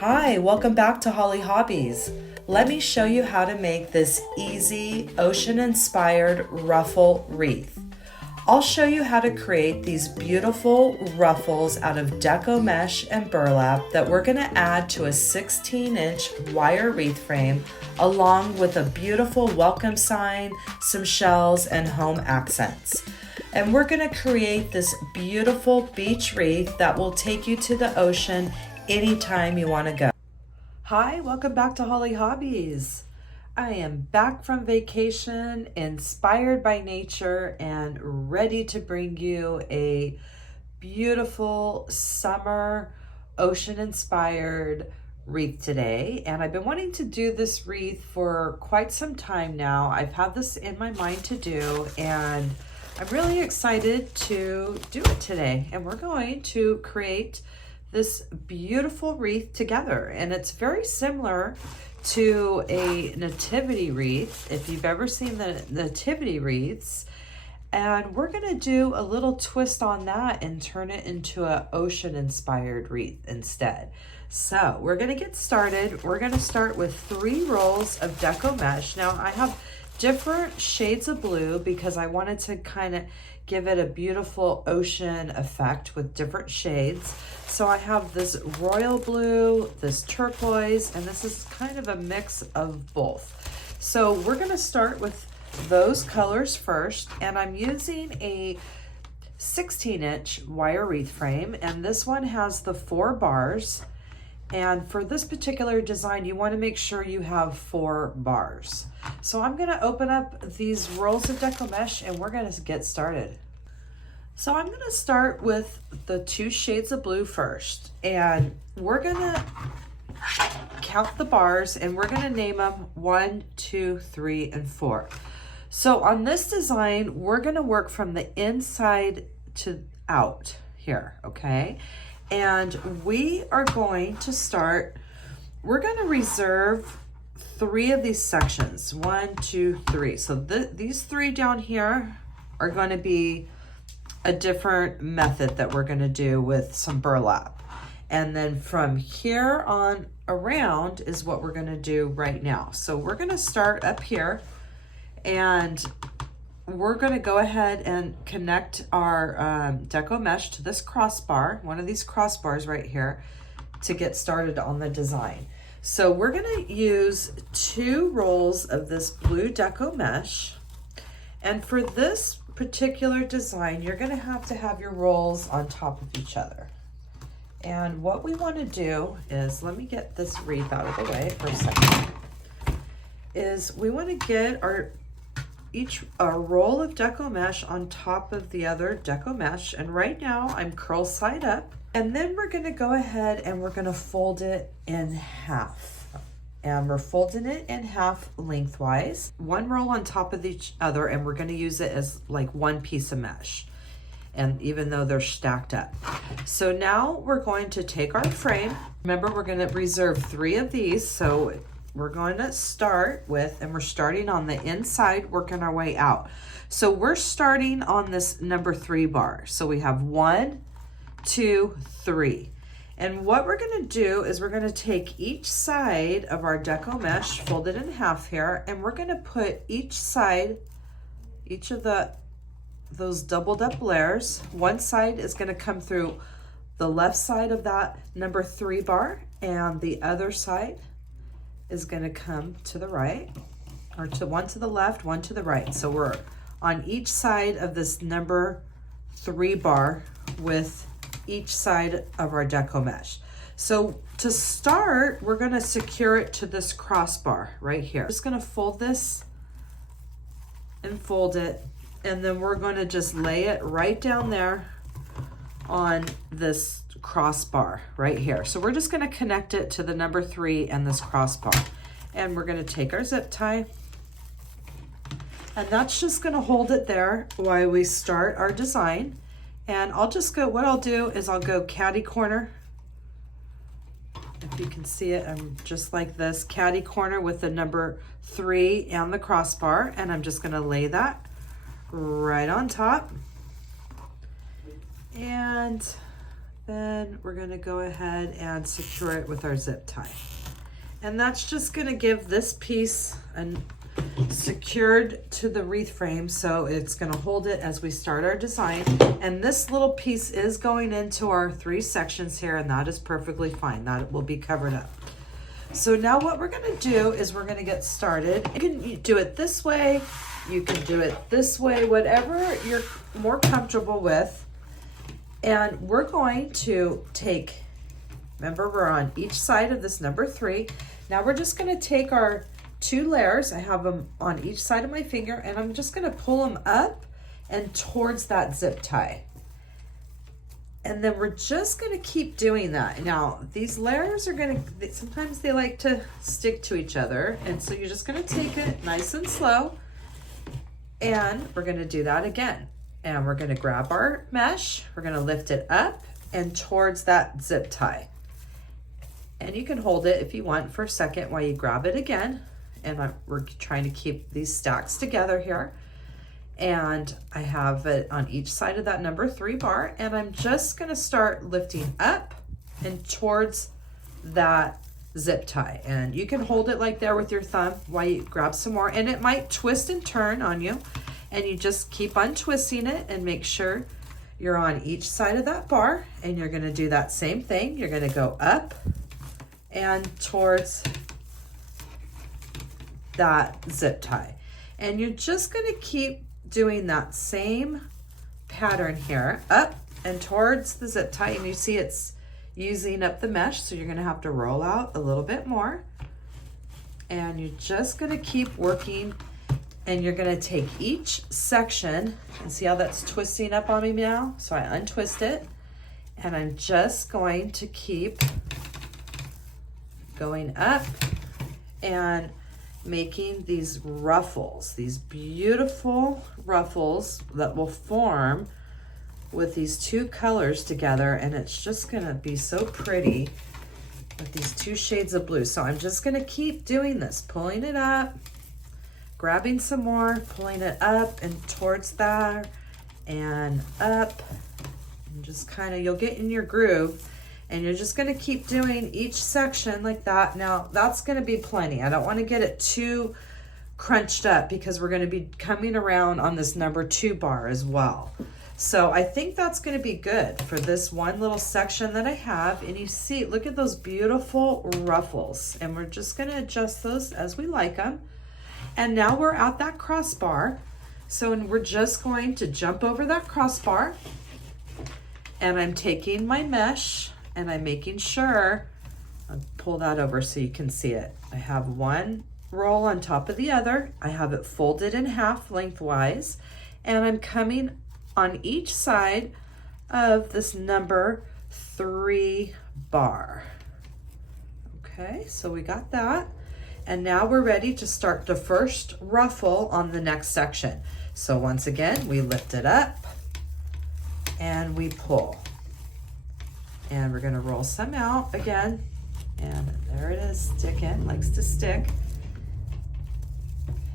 Hi, welcome back to Holly Hobbies. Let me show you how to make this easy ocean-inspired ruffle wreath. I'll show you how to create these beautiful ruffles out of Deco mesh and burlap that we're going to add to a 16-inch wire wreath frame along with a beautiful welcome sign, some shells, and home accents. And we're going to create this beautiful beach wreath that will take you to the ocean anytime you want to go. Hi, welcome back to Holly Hobbies. I am back from vacation, inspired by nature, and ready to bring you a beautiful summer ocean-inspired wreath today. And I've been wanting to do this wreath for quite some time now. I've had this in my mind to do, and I'm really excited to do it today. And we're going to create this beautiful wreath together, and it's very similar to a nativity wreath if you've ever seen the nativity wreaths, and we're going to do a little twist on that and turn it into an ocean inspired wreath instead. So we're going to get started. We're going to start with 3 rolls of Deco mesh. Now I have different shades of blue because I wanted to kind of give it a beautiful ocean effect with different shades. So I have this royal blue, this turquoise, and this is kind of a mix of both. So we're going to start with those colors first, and I'm using a 16-inch wire wreath frame, and this one has the 4 bars. And for this particular design, you want to make sure you have 4 bars. So I'm going to open up these rolls of Deco mesh and we're going to get started. So I'm going to start with the 2 shades of blue first, and we're going to count the bars and we're going to name them 1, 2, 3, and 4. So on this design, we're going to work from the inside to out here, okay? And we are going to start, we're going to reserve 3 of these sections, 1, 2, 3. So these 3 down here are going to be a different method that we're going to do with some burlap. And then from here on around is what we're going to do right now. So we're going to start up here, and we're going to go ahead and connect our Deco mesh to this crossbar, one of these crossbars right here, to get started on the design. So we're going to use 2 rolls of this blue Deco mesh. And for this particular design, you're going to have your rolls on top of each other. And what we want to do is, let me get this wreath out of the way for a second, is we want to get a roll of Deco mesh on top of the other Deco mesh. And right now I'm curl side up, and then we're going to go ahead and we're going to fold it in half. And we're folding it in half lengthwise, 1 roll on top of each other, and we're going to use it as like 1 piece of mesh, and even though they're stacked up. So now we're going to take our frame. Remember, we're going to reserve 3 of these, so we're going to start with, and we're starting on the inside, working our way out. So we're starting on this number 3 bar. So we have 1, 2, 3. And what we're going to do is we're going to take each side of our Deco mesh, fold it in half here, and we're going to put each side, each of those doubled up layers, one side is going to come through the left side of that number 3 bar, and the other side is going to come to the right, or to one to the left, one to the right. So we're on each side of this number 3 bar with each side of our Deco mesh. So to start, we're going to secure it to this crossbar right here. Just going to fold this and fold it, and then we're going to just lay it right down there on this crossbar right here. So we're just going to connect it to the number 3 and this crossbar, and we're going to take our zip tie, and that's just going to hold it there while we start our design. And I'll just go, what I'll do is I'll go catty corner. If you can see it, I'm just like this, catty corner with the number 3 and the crossbar, and I'm just going to lay that right on top. And then we're gonna go ahead and secure it with our zip tie. And that's just gonna give this piece secured to the wreath frame, so it's gonna hold it as we start our design. And this little piece is going into our 3 sections here, and that is perfectly fine. That will be covered up. So now what we're gonna do is we're gonna get started. You can do it this way, you can do it this way, whatever you're more comfortable with. And we're going to take, remember we're on each side of this number 3. Now we're just gonna take our 2 layers, I have them on each side of my finger, and I'm just gonna pull them up and towards that zip tie. And then we're just gonna keep doing that. Now, these layers are sometimes they like to stick to each other, and so you're just gonna take it nice and slow, and we're gonna do that again. And we're gonna grab our mesh, we're gonna lift it up and towards that zip tie. And you can hold it if you want for a second while you grab it again. And we're trying to keep these stacks together here. And I have it on each side of that number 3 bar, and I'm just gonna start lifting up and towards that zip tie. And you can hold it like there with your thumb while you grab some more, and it might twist and turn on you, and you just keep on twisting it and make sure you're on each side of that bar. And you're gonna do that same thing. You're gonna go up and towards that zip tie. And you're just gonna keep doing that same pattern here, up and towards the zip tie. And you see it's using up the mesh, so you're gonna have to roll out a little bit more. And you're just gonna keep working, and you're gonna take each section, and see how that's twisting up on me now? So I untwist it, and I'm just going to keep going up and making these ruffles, these beautiful ruffles that will form with these 2 colors together. And it's just gonna be so pretty with these 2 shades of blue. So I'm just gonna keep doing this, pulling it up, grabbing some more, pulling it up and towards that, and up, and just kind of, you'll get in your groove. And you're just gonna keep doing each section like that. Now that's gonna be plenty. I don't wanna get it too crunched up because we're gonna be coming around on this number 2 bar as well. So I think that's gonna be good for this one little section that I have. And you see, look at those beautiful ruffles. And we're just gonna adjust those as we like them. And now we're at that crossbar. So we're just going to jump over that crossbar. And I'm taking my mesh, and I'm making sure, I'll pull that over so you can see it. I have one roll on top of the other. I have it folded in half lengthwise, and I'm coming on each side of this number 3 bar. Okay, so we got that. And now we're ready to start the first ruffle on the next section. So once again, we lift it up and we pull. And we're gonna roll some out again. And there it is, sticking, likes to stick.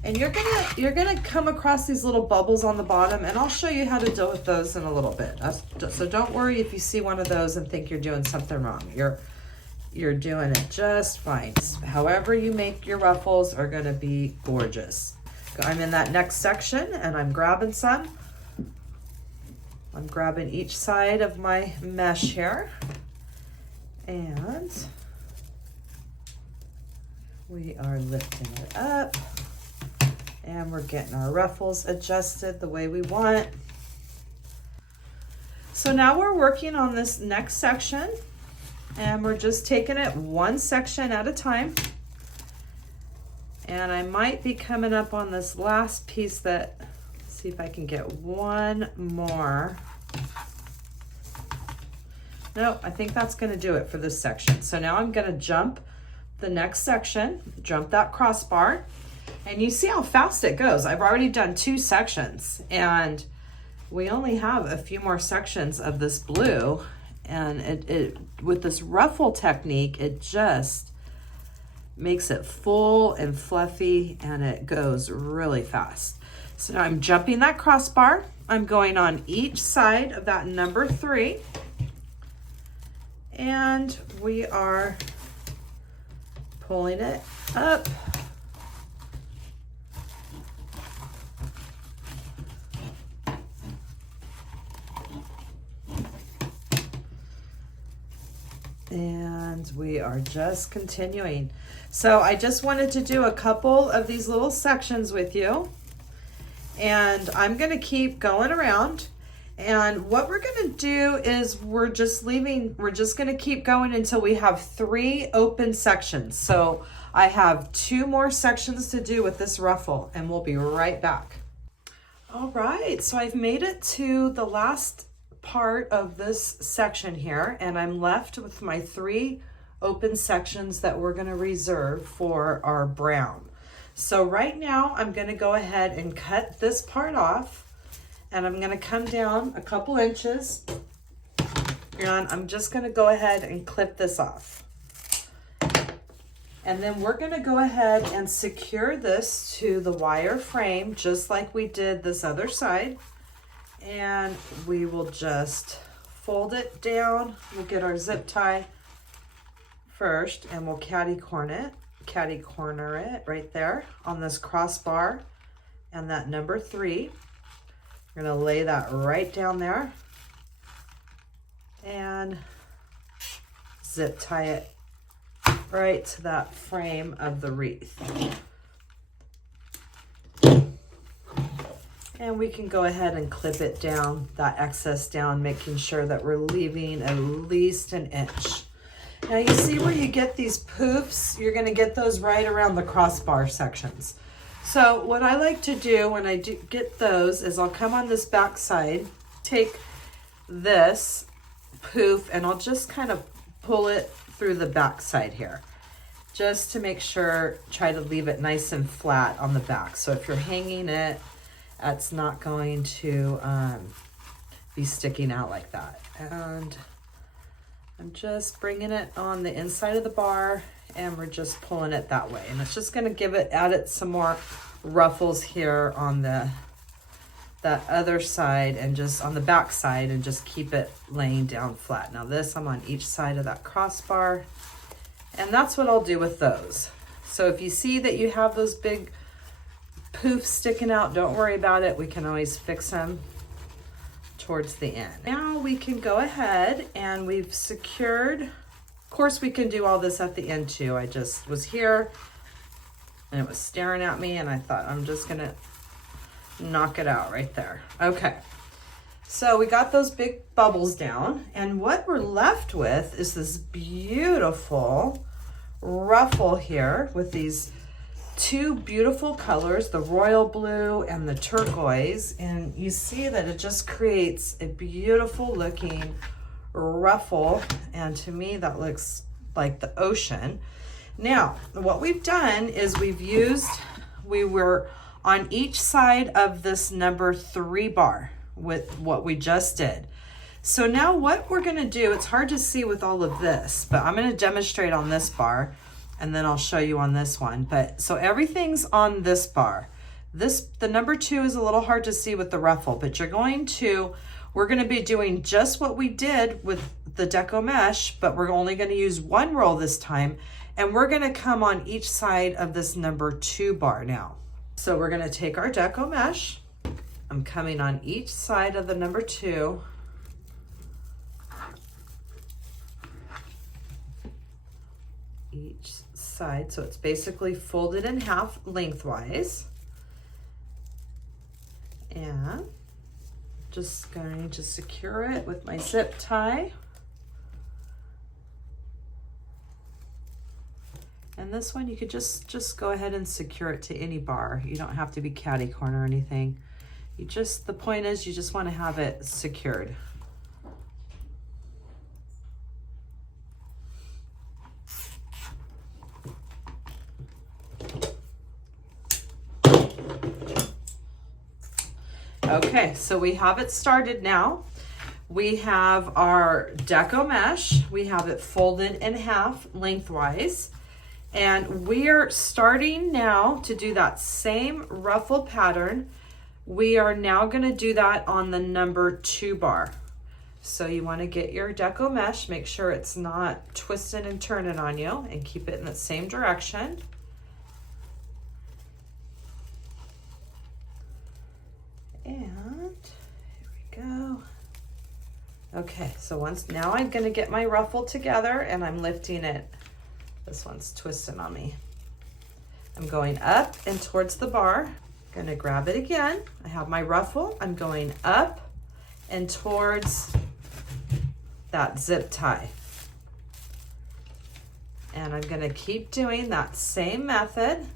And you're gonna come across these little bubbles on the bottom, and I'll show you how to deal with those in a little bit. So don't worry if you see one of those and think you're doing something wrong. You're doing it just fine. However you make your ruffles are gonna be gorgeous. I'm in that next section and I'm grabbing some. I'm grabbing each side of my mesh here, and we are lifting it up, and we're getting our ruffles adjusted the way we want. So now we're working on this next section, and we're just taking it one section at a time. And I might be coming up on this last piece that, see if I can get one more. No, I think that's gonna do it for this section. So now I'm gonna jump the next section, jump that crossbar, and you see how fast it goes. I've already done 2 sections, and we only have a few more sections of this blue, and it with this ruffle technique, it just makes it full and fluffy, and it goes really fast. So now I'm jumping that crossbar. I'm going on each side of that number 3. And we are pulling it up. And we are just continuing. So I just wanted to do a couple of these little sections with you. And I'm gonna keep going around. And what we're gonna do is we're just gonna keep going until we have 3 open sections. So I have 2 more sections to do with this ruffle, and we'll be right back. All right, so I've made it to the last part of this section here, and I'm left with my 3 open sections that we're gonna reserve for our brown. So right now I'm gonna go ahead and cut this part off, and I'm gonna come down a couple inches, and I'm just gonna go ahead and clip this off. And then we're gonna go ahead and secure this to the wire frame just like we did this other side. And we will just fold it down. We'll get our zip tie first, and we'll catty corner it right there on this crossbar and that number 3. We're gonna lay that right down there and zip tie it right to that frame of the wreath. And we can go ahead and clip it down, that excess down, making sure that we're leaving at least an inch. Now you see where you get these poofs, you're gonna get those right around the crossbar sections. So what I like to do when I do get those is I'll come on this back side, take this poof, and I'll just kind of pull it through the back side here, just to make sure, try to leave it nice and flat on the back. So if you're hanging it, it's not going to be sticking out like that. And I'm just bringing it on the inside of the bar, and we're just pulling it that way. And it's just gonna add it some more ruffles here on that other side, and just on the back side, and just keep it laying down flat. Now this, I'm on each side of that crossbar, and that's what I'll do with those. So if you see that you have those big poofs sticking out, don't worry about it. We can always fix them towards the end. Now we can go ahead, and we've secured, of course we can do all this at the end too. I just was here and it was staring at me, and I thought I'm just gonna knock it out right there. Okay, so we got those big bubbles down, and what we're left with is this beautiful ruffle here with these 2 beautiful colors, the royal blue and the turquoise. And you see that it just creates a beautiful looking ruffle, and to me that looks like the ocean. Now what we've done is we were on each side of this number 3 bar with what we just did. So now what we're gonna do, it's hard to see with all of this, but I'm gonna demonstrate on this bar, and then I'll show you on this one. But so everything's on this bar. The number 2 is a little hard to see with the ruffle, but we're gonna be doing just what we did with the Deco mesh, but we're only gonna use 1 roll this time, and we're gonna come on each side of this number 2 bar now. So we're gonna take our Deco mesh. I'm coming on each side of the number 2. Each side, so it's basically folded in half lengthwise. And just going to secure it with my zip tie. And this one, you could just go ahead and secure it to any bar. You don't have to be catty corner or anything. The point is you just want to have it secured. Okay, so we have it started now. We have our Deco mesh. We have it folded in half lengthwise. And we are starting now to do that same ruffle pattern. We are now gonna do that on the number 2 bar. So you want to get your Deco mesh, make sure it's not twisting and turning on you, and keep it in the same direction. And here we go. Okay, so now I'm gonna get my ruffle together and I'm lifting it. This one's twisting on me. I'm going up and towards the bar. Gonna grab it again. I have my ruffle. I'm going up and towards that zip tie. And I'm gonna keep doing that same method.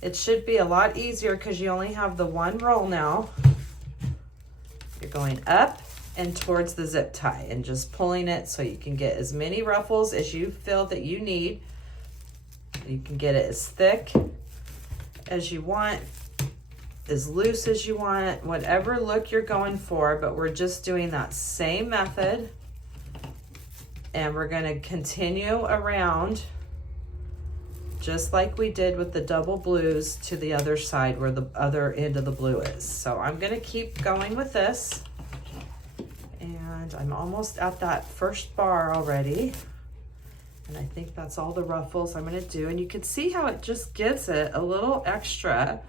It should be a lot easier because you only have the one roll now. You're going up and towards the zip tie and just pulling it so you can get as many ruffles as you feel that you need. You can get it as thick as you want, as loose as you want, whatever look you're going for, but we're just doing that same method. And we're gonna continue around just like we did with the double blues to the other side where the other end of the blue is. So I'm gonna keep going with this. And I'm almost at that first bar already. And I think that's all the ruffles I'm gonna do. And you can see how it just gives it a little extra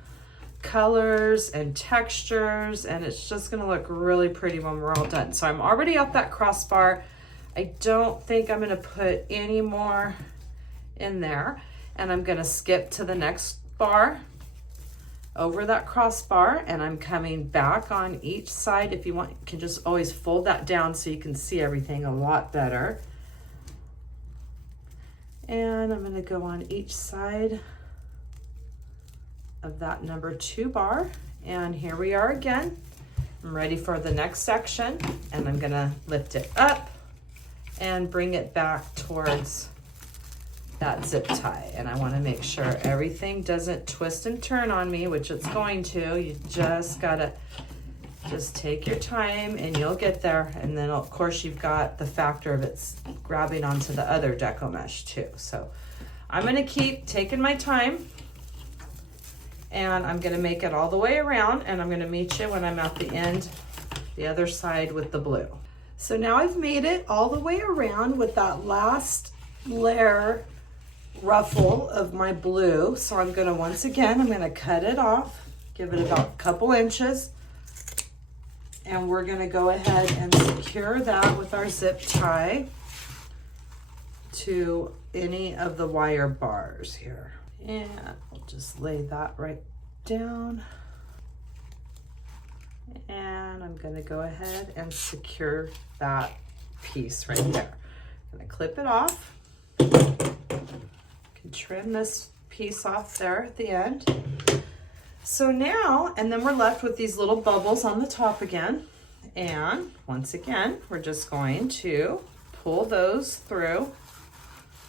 colors and textures, and it's just gonna look really pretty when we're all done. So I'm already at that crossbar. I don't think I'm gonna put any more in there. And I'm gonna skip to the next bar over that crossbar, and I'm coming back on each side. If you want, you can just always fold that down so you can see everything a lot better. And I'm gonna go on each side of that number 2 bar. And here we are again. I'm ready for the next section, and I'm gonna lift it up and bring it back towards that zip tie. And I wanna make sure everything doesn't twist and turn on me, which it's going to. You just gotta take your time and you'll get there. And then of course you've got the factor of it's grabbing onto the other Deco mesh too. So I'm gonna keep taking my time, and I'm gonna make it all the way around, and I'm gonna meet you when I'm at the end, the other side with the blue. So now I've made it all the way around with that last layer ruffle of my blue. So I'm gonna, once again, I'm gonna cut it off, give it about a couple inches, and we're gonna go ahead and secure that with our zip tie to any of the wire bars here. And we'll just lay that right down. And I'm gonna go ahead and secure that piece right there. I'm gonna clip it off. Can trim this piece off there at the end. So now, and then we're left with these little bubbles on the top again. And once again, we're just going to pull those through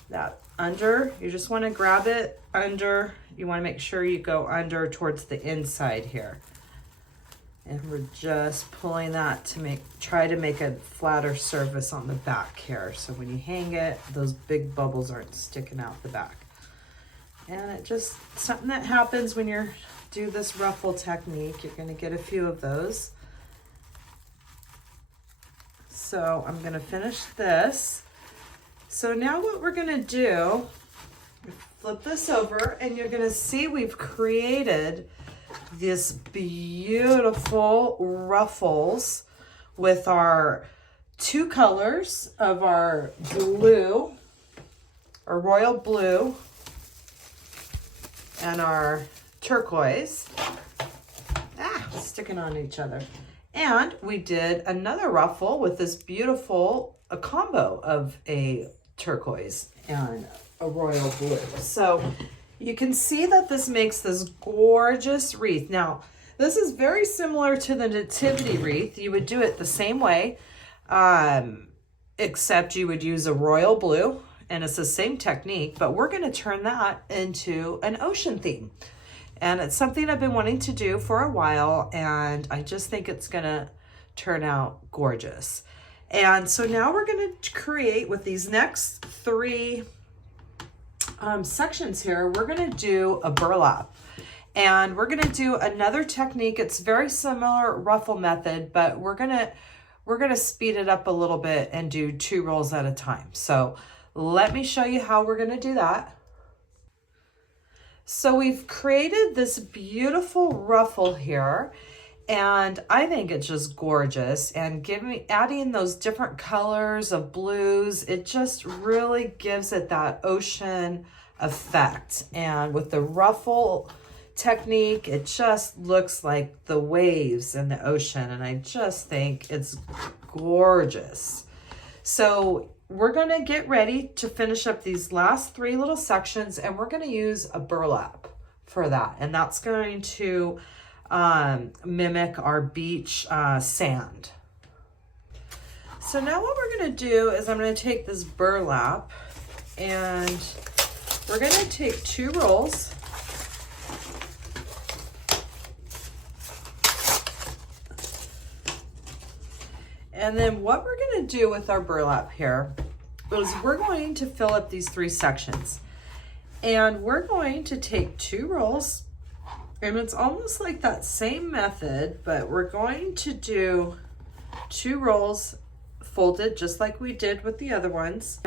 that under. You just want to grab it under. You want to make sure you go under towards the inside here. And we're just pulling that to try to make a flatter surface on the back here. So when you hang it, those big bubbles aren't sticking out the back. And it just, something that happens when you're do this ruffle technique, you're gonna get a few of those. So I'm gonna finish this. So now what we're gonna do, flip this over, and you're gonna see we've created this beautiful ruffles with our 2 colors of our blue, our royal blue, and our turquoise. Sticking on each other. And we did another ruffle with this beautiful combo of a turquoise and a royal blue. So you can see that this makes this gorgeous wreath. Now, this is very similar to the nativity wreath. You would do it the same way, except you would use a royal blue, and it's the same technique, but we're gonna turn that into an ocean theme. And it's something I've been wanting to do for a while, and I just think it's gonna turn out gorgeous. And so now we're gonna create, with these next 3 sections here, we're gonna do a burlap. And we're gonna do another technique. It's very similar ruffle method, but we're we're gonna speed it up a little bit and do 2 rolls at a time. So let me show you how we're gonna do that. So we've created this beautiful ruffle here, and I think it's just gorgeous. And adding those different colors of blues, it just really gives it that ocean effect. And with the ruffle technique, it just looks like the waves in the ocean, and I just think it's gorgeous. So we're going to get ready to finish up these last 3 little sections, and we're going to use a burlap for that, and that's going to mimic our beach sand. So now what we're going to do is I'm going to take this burlap, and we're going to take 2 rolls. And then what we're going to do with our burlap here is we're going to fill up these 3 sections. And we're going to take 2 rolls, and it's almost like that same method, but we're going to do 2 rolls folded just like we did with the other ones.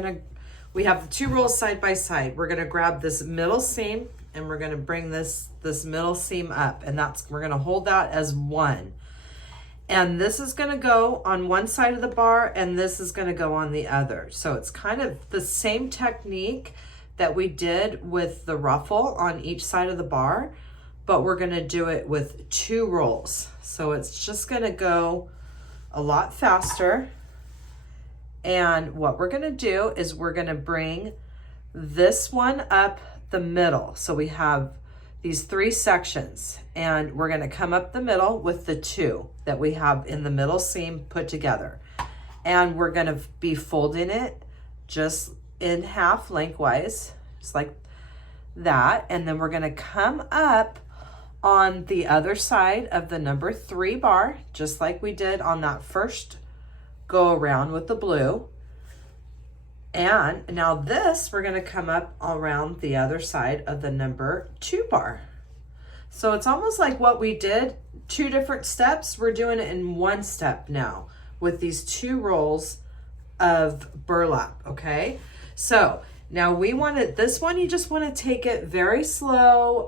We have the 2 rolls side by side. We're going to grab this middle seam, and we're going to bring this middle seam up, and we're going to hold that as 1. And this is going to go on one side of the bar, and this is going to go on the other. So it's kind of the same technique that we did with the ruffle on each side of the bar, but we're going to do it with 2 rolls. So it's just going to go a lot faster. And what we're going to do is we're going to bring this one up the middle. So we have these 3 sections, and we're going to come up the middle with the 2 that we have in the middle seam put together. And we're going to be folding it just in half lengthwise, just like that. And then we're going to come up on the other side of the number 3 bar, just like we did on that first go around with the blue. And now this, we're going to come up around the other side of the number 2 bar. So it's almost like what we did, 2 different steps. We're doing it in 1 step now with these 2 rolls of burlap, okay? So now we want it, this one, you just want to take it very slow.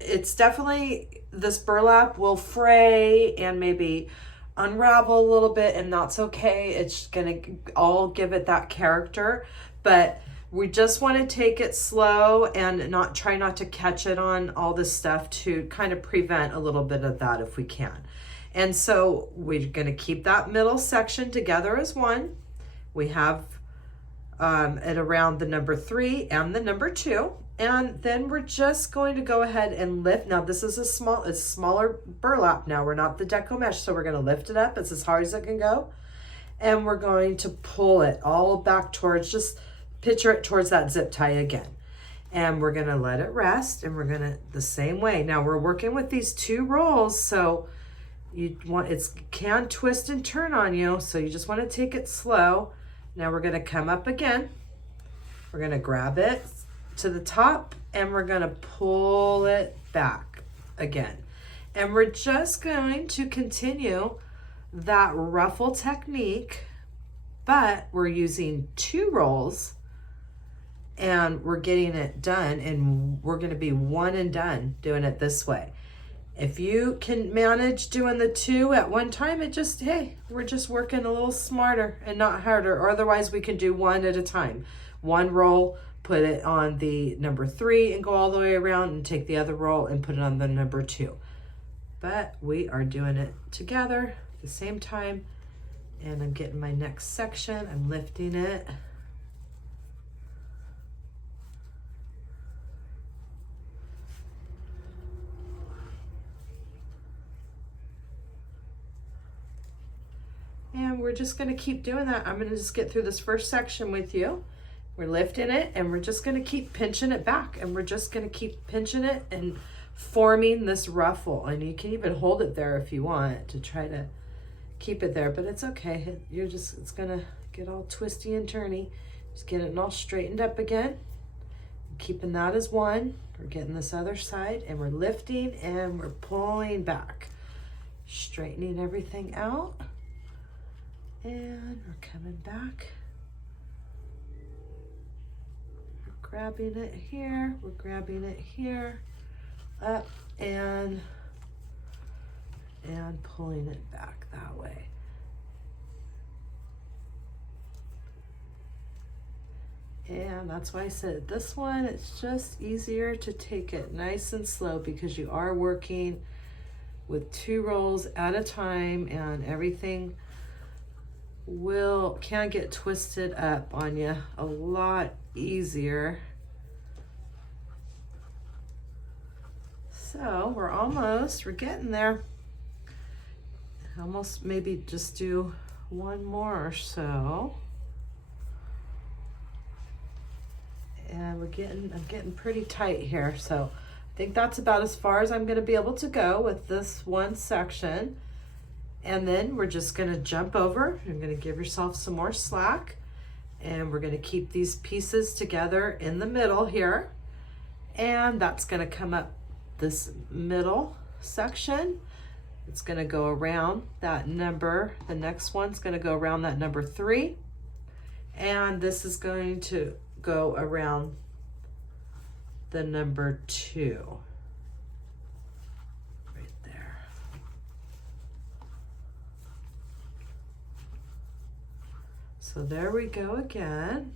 It's definitely, this burlap will fray and maybe unravel a little bit, and that's okay. It's gonna all give it that character, but we just want to take it slow and try not to catch it on all this stuff to kind of prevent a little bit of that if we can. And so we're going to keep that middle section together as 1. We have it around the number 3 and the number 2. And then we're just going to go ahead and lift. Now this is a smaller burlap now. We're not the Deco mesh, so we're going to lift it up. It's as hard as it can go. And we're going to pull it all back towards, just picture it towards that zip tie again. And we're going to let it rest, and we're going to, the same way. Now we're working with these 2 rolls, so it can twist and turn on you, so you just want to take it slow. Now we're going to come up again. We're going to grab it to the top, and we're going to pull it back again. And we're just going to continue that ruffle technique, but we're using 2 rolls, and we're getting it done, and we're going to be 1 and done doing it this way. If you can manage doing the 2 at one time, hey, we're just working a little smarter and not harder. Or otherwise we can do 1 at a time. 1 roll, put it on the number 3 and go all the way around, and take the other roll and put it on the number 2. But we are doing it together at the same time. And I'm getting my next section, I'm lifting it. And we're just going to keep doing that. I'm going to just get through this first section with you. We're lifting it, and we're just going to keep pinching it back, and we're just going to keep pinching it and forming this ruffle. And you can even hold it there if you want to try to keep it there, but it's okay. It's going to get all twisty and turny. Just get it all straightened up again. Keeping that as 1. We're getting this other side, and we're lifting, and we're pulling back. Straightening everything out. And we're coming back. We're grabbing it here, we're grabbing it here, up and pulling it back that way. And that's why I said this one, it's just easier to take it nice and slow because you are working with 2 rolls at a time and everything can get twisted up on you a lot easier. So we're getting there. Almost maybe just do one more or so. And I'm getting pretty tight here. So I think that's about as far as I'm gonna be able to go with this one section. And then we're just gonna jump over. You're gonna give yourself some more slack. And we're gonna keep these pieces together in the middle here. And that's gonna come up this middle section. It's gonna go around that number. The next one's gonna go around that number 3. And this is going to go around the number 2. Right there. So there we go again.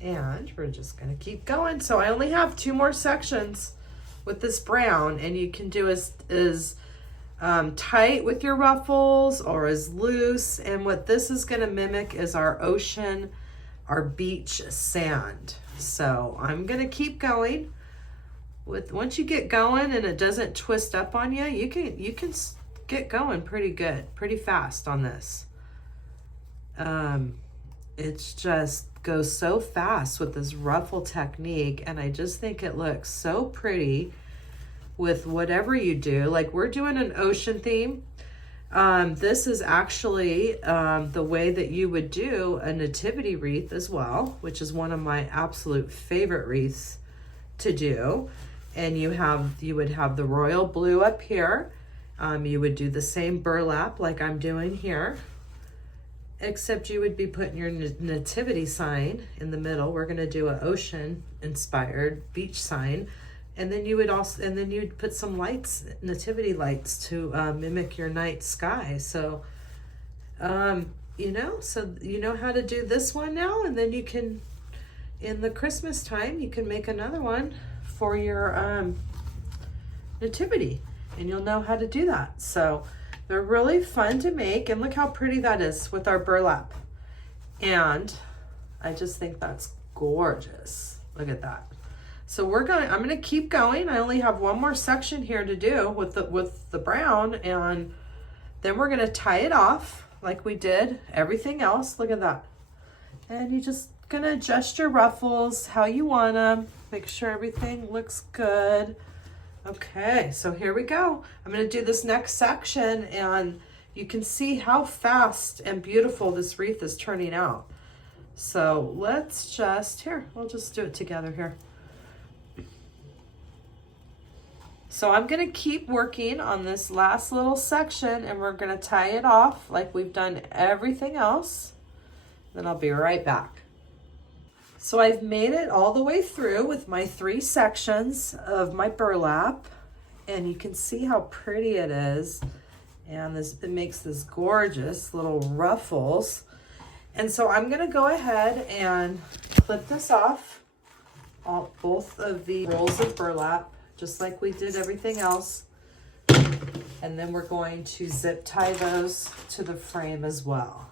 And we're just gonna keep going. So I only have 2 more sections with this brown, and you can do as tight with your ruffles or as loose. And what this is gonna mimic is our ocean, our beach sand. So I'm gonna keep going. Once you get going and it doesn't twist up on you, you can get going pretty good, pretty fast on this. It's just goes so fast with this ruffle technique, and I just think it looks so pretty with whatever you do. Like we're doing an ocean theme. This is actually the way that you would do a nativity wreath as well, which is one of my absolute favorite wreaths to do. And you would have the royal blue up here. You would do the same burlap like I'm doing here, except you would be putting your nativity sign in the middle. We're gonna do an ocean inspired beach sign. And then you'd put some lights, nativity lights to mimic your night sky. So, you know how to do this one now, and then you can, in the Christmas time, you can make another one for your nativity, and you'll know how to do that. So they're really fun to make, and look how pretty that is with our burlap. And I just think that's gorgeous. Look at that. So I'm gonna keep going. I only have 1 more section here to do with the brown, and then we're gonna tie it off like we did everything else. Look at that. And you just gonna adjust your ruffles how you want them. Make sure everything looks good. Okay, so here we go. I'm gonna do this next section, and you can see how fast and beautiful this wreath is turning out. So let's we'll just do it together here. So I'm gonna keep working on this last little section, and we're gonna tie it off like we've done everything else. Then I'll be right back. So I've made it all the way through with my 3 sections of my burlap, and you can see how pretty it is. And it makes this gorgeous little ruffles. And so I'm gonna go ahead and clip this off, both of the rolls of burlap, just like we did everything else. And then we're going to zip tie those to the frame as well.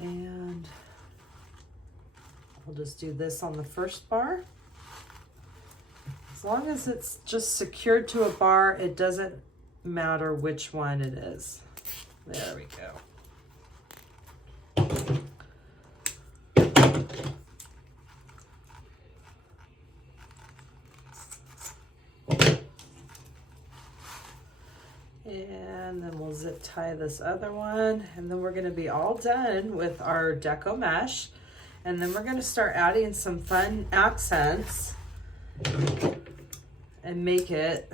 And I'll just do this on the first bar. As long as it's just secured to a bar, it doesn't matter which one it is. There we go. And then we'll zip tie this other one, and then we're going to be all done with our Deco mesh. And then we're going to start adding some fun accents and make it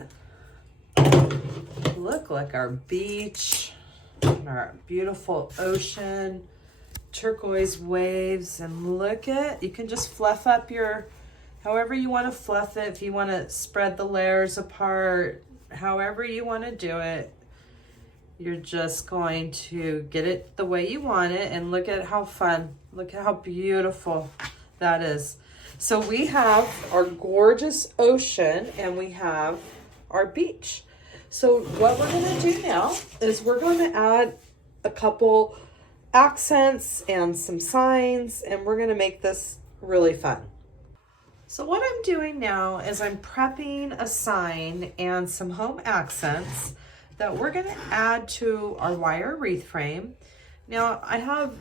look like our beach and our beautiful ocean, turquoise waves, and look at, you can just fluff up your, however you want to fluff it, if you want to spread the layers apart, however you want to do it. You're just going to get it the way you want it, and look at how fun, look at how beautiful that is. So we have our gorgeous ocean and we have our beach. So what we're going to do now is we're going to add a couple accents and some signs, and we're going to make this really fun. So what I'm doing now is I'm prepping a sign and some home accents that we're going to add to our wire wreath frame. Now I have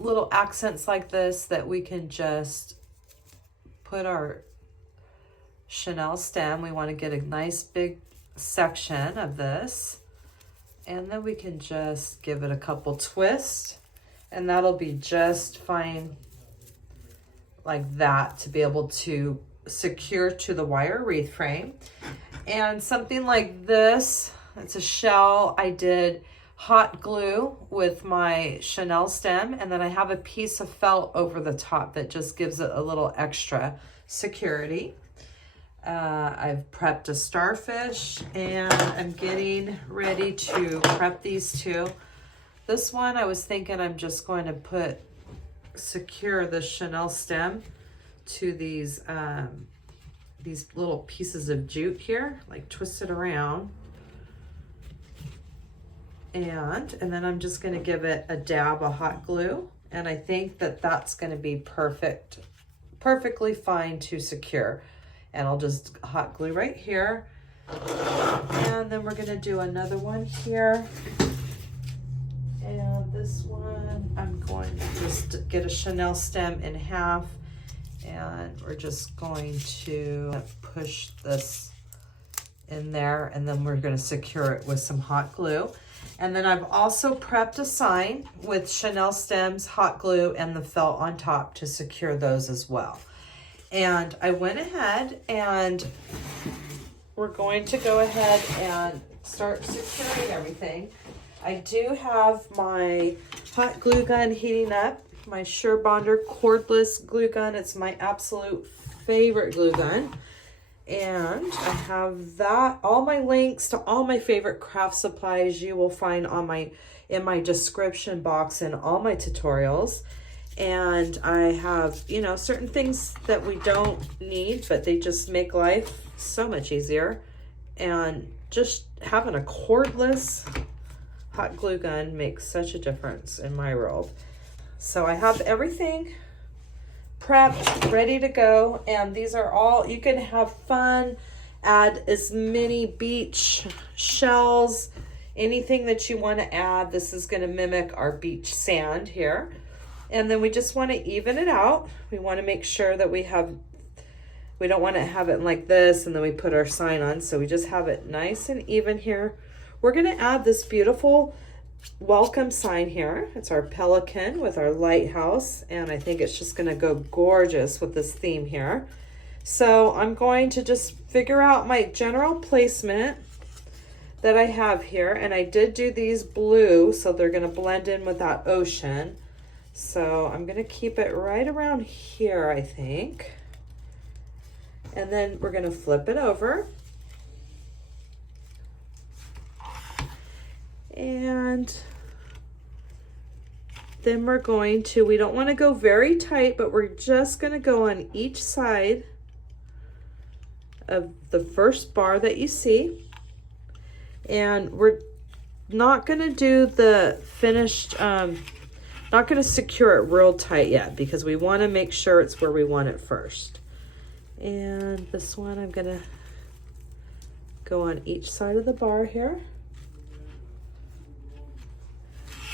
little accents like this that we can just put our chenille stem. We want to get a nice big section of this, and then we can just give it a couple twists, and that'll be just fine like that to be able to secure to the wire wreath frame. And something like this, it's a shell. I did hot glue with my chenille stem, and then I have a piece of felt over the top that just gives it a little extra security. I've prepped a starfish, and I'm getting ready to prep these two. This one, I was thinking I'm just going to secure the chenille stem to these little pieces of jute here, like twist it around. And then I'm just going to give it a dab of hot glue, and I think that that's going to be perfectly fine to secure. And I'll just hot glue right here, and then we're going to do another one here, and this one I'm going to just get a chenille stem in half, and we're just going to push this in there, and then we're going to secure it with some hot glue. And then I've also prepped a sign with chenille stems, hot glue, and the felt on top to secure those as well. And I went ahead, and we're going to go ahead and start securing everything. I do have my hot glue gun heating up, my Sure Bonder cordless glue gun. It's my absolute favorite glue gun. And I have that, all my links to all my favorite craft supplies you will find in my description box in all my tutorials. And I have, you know, certain things that we don't need, but they just make life so much easier. And just having a cordless hot glue gun makes such a difference in my world. So I have everything prepped, ready to go, and these are all, you can have fun, add as many beach shells, anything that you want to add. This is going to mimic our beach sand here. And then we just want to even it out. We want to make sure that we don't want to have it like this and then we put our sign on, so we just have it nice and even here. We're going to add this beautiful welcome sign here. It's our pelican with our lighthouse, and I think it's just going to go gorgeous with this theme here. So I'm going to just figure out my general placement that I have here, and I did do these blue, so they're going to blend in with that ocean. So I'm going to keep it right around here, I think. And then we're going to flip it over. And then we're going to, we don't want to go very tight, but we're just going to go on each side of the first bar that you see. And we're not going to do the finished, not going to secure it real tight yet because we want to make sure it's where we want it first. And this one I'm going to go on each side of the bar here.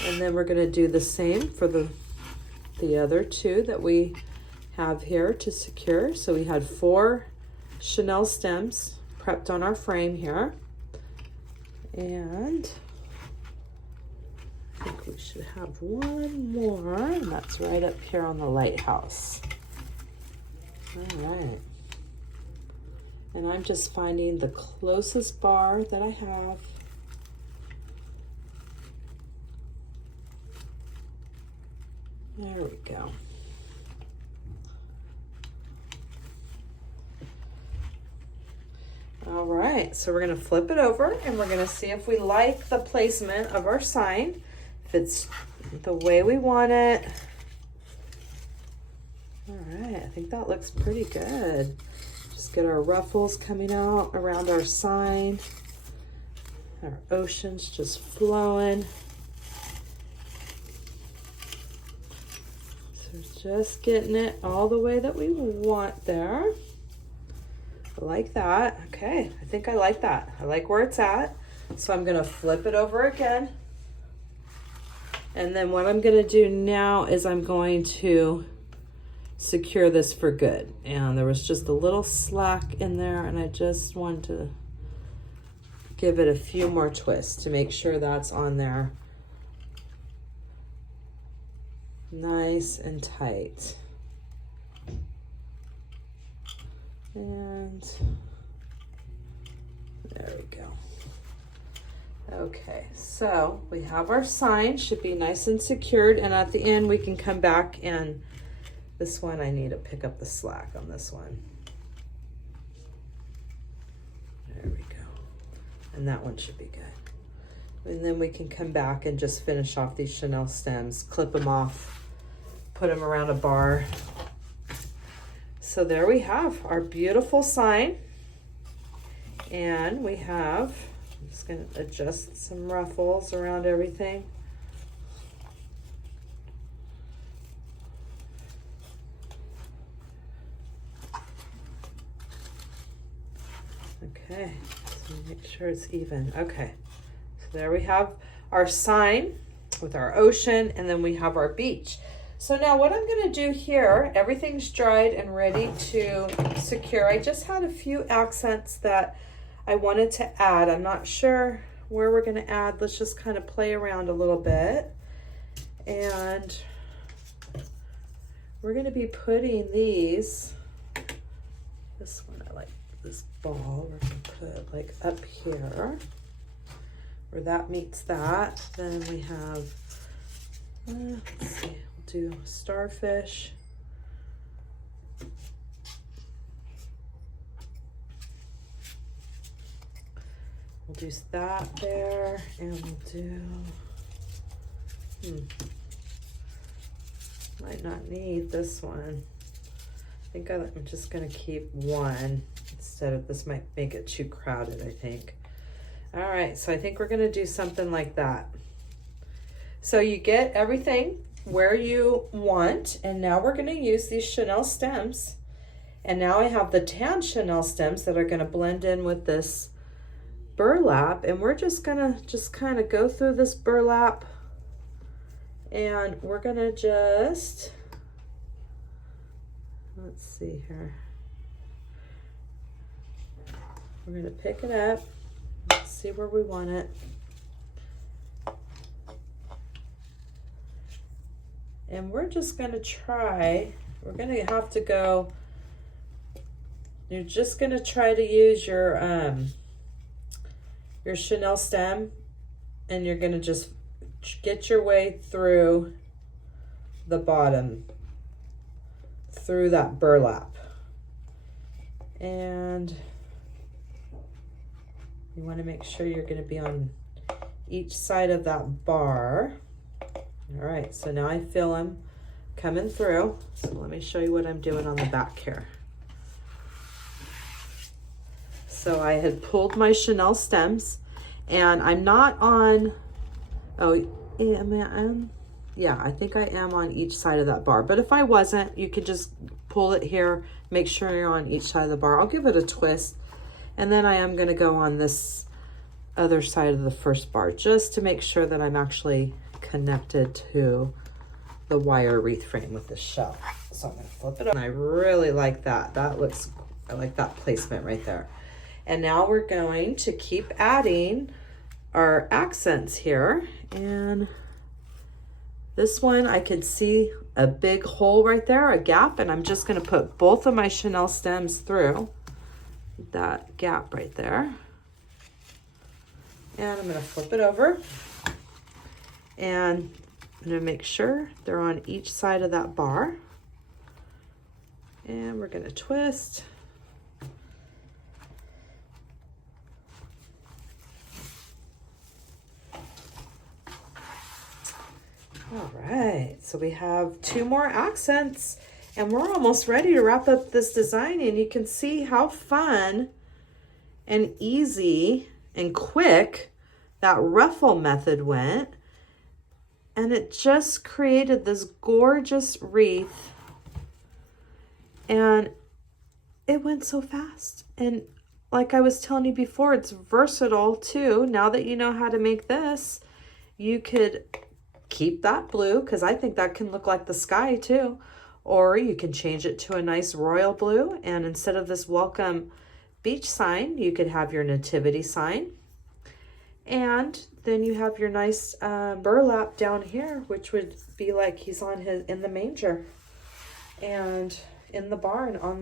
And then we're going to do the same for the other two that we have here to secure. So we had 4 chenille stems prepped on our frame here. And I think we should have one more, and that's right up here on the lighthouse. All right. And I'm just finding the closest bar that I have. There we go. All right, so we're gonna flip it over and we're gonna see if we like the placement of our sign, if it's the way we want it. All right, I think that looks pretty good. Just get our ruffles coming out around our sign. Our ocean's just flowing. So just getting it all the way that we want there. I like that. Okay, I think I like that. I like where it's at. So I'm gonna flip it over again. And then what I'm gonna do now is I'm going to secure this for good. And there was just a little slack in there and I just wanted to give it a few more twists to make sure that's on there nice and tight. And there we go. Okay, so we have our sign, should be nice and secured, and at the end we can come back and this one I need to pick up the slack on this one. There we go. And that one should be good. And then we can come back and just finish off these chenille stems, clip them off, put them around a bar. So there we have our beautiful sign. And we have, I'm just gonna adjust some ruffles around everything. Okay, so make sure it's even. Okay, so there we have our sign with our ocean, and then we have our beach. So now what I'm gonna do here, everything's dried and ready to secure. I just had a few accents that I wanted to add. I'm not sure where we're gonna add. Let's just kind of play around a little bit. And we're gonna be putting these, this one I like, this ball, we're gonna put it like up here where that meets that. Then we have, let's see, we'll do starfish. We'll do that there, and we'll do, might not need this one. I think I'm just gonna keep one instead of, this might make it too crowded, I think. All right, so I think we're gonna do something like that. So you get everything where you want, and now we're gonna use these chenille stems. And now I have the tan chenille stems that are gonna blend in with this burlap, and we're just gonna kind of go through this burlap, and we're gonna just, let's see here. We're gonna pick it up, let's see where we want it. And we're just gonna try, we're gonna have to go, you're just gonna try to use your chenille stem, and you're gonna just get your way through the bottom, through that burlap. And you wanna make sure you're gonna be on each side of that bar. All right, so now I feel them coming through. So let me show you what I'm doing on the back here. So I had pulled my chenille stems, and I'm not on, oh, yeah, I think I am on each side of that bar. But if I wasn't, you could just pull it here, make sure you're on each side of the bar. I'll give it a twist, and then I am gonna go on this other side of the first bar, just to make sure that I'm actually connected to the wire wreath frame with the shell. So I'm gonna flip it up. And I really like that. That looks, I like that placement right there. And now we're going to keep adding our accents here. And this one, I can see a big hole right there, a gap, and I'm just gonna put both of my chenille stems through that gap right there. And I'm gonna flip it over. And I'm gonna make sure they're on each side of that bar. And we're gonna twist. All right, so we have 2 more accents and we're almost ready to wrap up this design, and you can see how fun and easy and quick that ruffle method went. And it just created this gorgeous wreath, and it went so fast. And like I was telling you before, it's versatile too. Now that you know how to make this, you could keep that blue, because I think that can look like the sky too. Or you can change it to a nice royal blue, and instead of this welcome beach sign, you could have your nativity sign. And then you have your nice burlap down here, which would be like he's on in the manger and in the barn on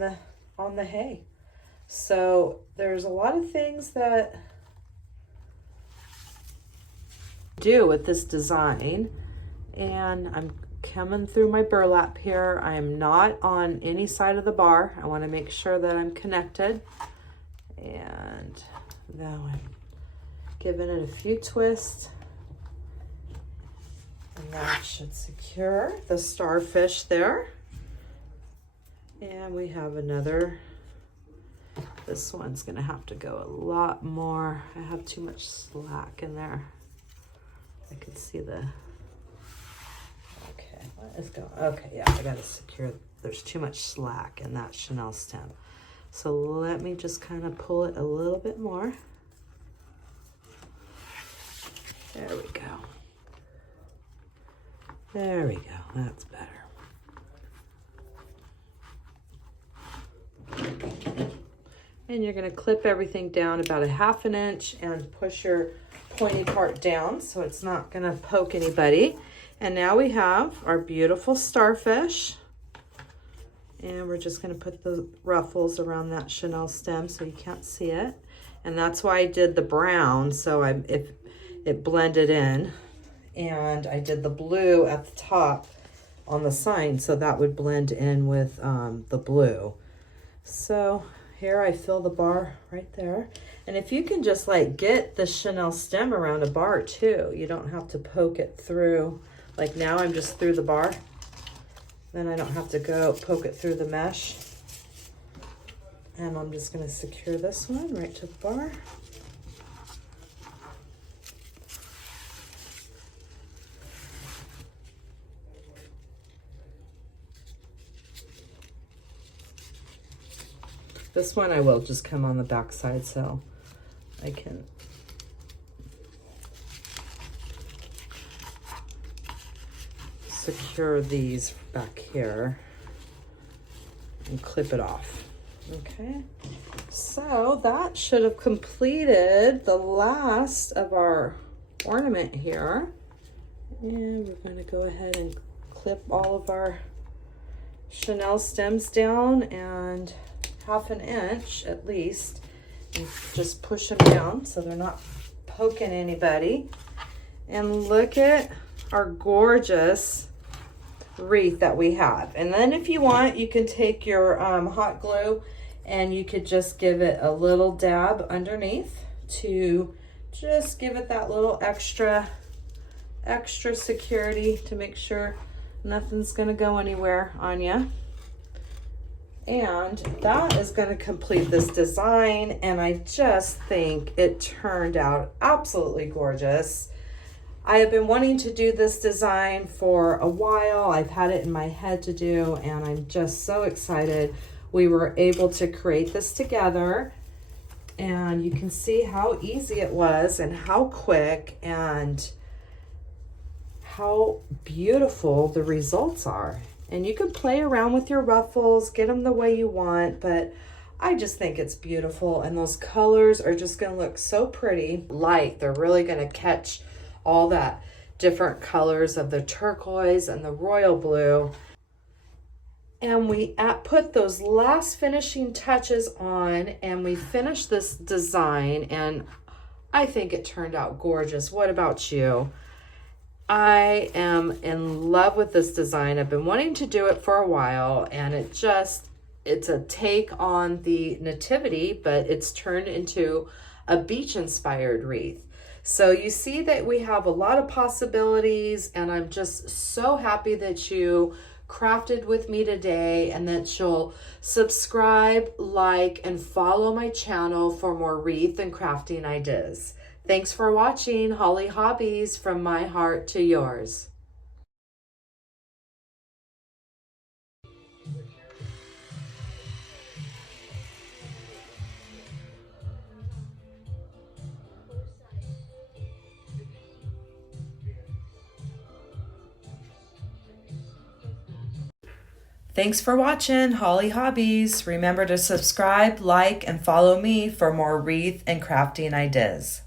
the hay. So there's a lot of things that do with this design, and I'm coming through my burlap here. I'm not on any side of the bar. I want to make sure that I'm connected, and now I'm giving it a few twists, and that should secure the starfish there. And we have another. This one's gonna have to go a lot more. I have too much slack in there. I can see the, okay, what is going, okay, yeah, I gotta secure, there's too much slack in that chenille stem. So let me just kind of pull it a little bit more. There we go. There we go, that's better. And you're gonna clip everything down about 1/2 inch and push your pointy part down so it's not gonna poke anybody. And now we have our beautiful starfish. And we're just gonna put the ruffles around that chenille stem so you can't see it. And that's why I did the brown, so it blended in. And I did the blue at the top on the sign so that would blend in with the blue. So here I fill the bar right there. And if you can just like get the chenille stem around a bar too, you don't have to poke it through. Like now I'm just through the bar. Then I don't have to go poke it through the mesh. And I'm just gonna secure this one right to the bar. This one I will just come on the back side so I can secure these back here and clip it off. Okay, so that should have completed the last of our ornament here. And we're going to go ahead and clip all of our chenille stems down and 1/2 inch at least, and just push them down so they're not poking anybody. And look at our gorgeous wreath that we have. And then if you want, you can take your hot glue and you could just give it a little dab underneath to just give it that little extra security to make sure nothing's gonna go anywhere on you. And that is going to complete this design, and I just think it turned out absolutely gorgeous. I have been wanting to do this design for a while. I've had it in my head to do, and I'm just so excited we were able to create this together. And you can see how easy it was and how quick and how beautiful the results are. And you can play around with your ruffles, get them the way you want, but I just think it's beautiful. And those colors are just gonna look so pretty. Light, they're really gonna catch all that different colors of the turquoise and the royal blue. And we put those last finishing touches on, and we finished this design, and I think it turned out gorgeous. What about you? I am in love with this design. I've been wanting to do it for a while, and it's a take on the nativity, but it's turned into a beach inspired wreath. So you see that we have a lot of possibilities, and I'm just so happy that you crafted with me today and that you'll subscribe, like, and follow my channel for more wreath and crafting ideas. Thanks for watching Holly Hobbies, from my heart to yours. Thanks for watching Holly Hobbies. Remember to subscribe, like, and follow me for more wreath and crafting ideas.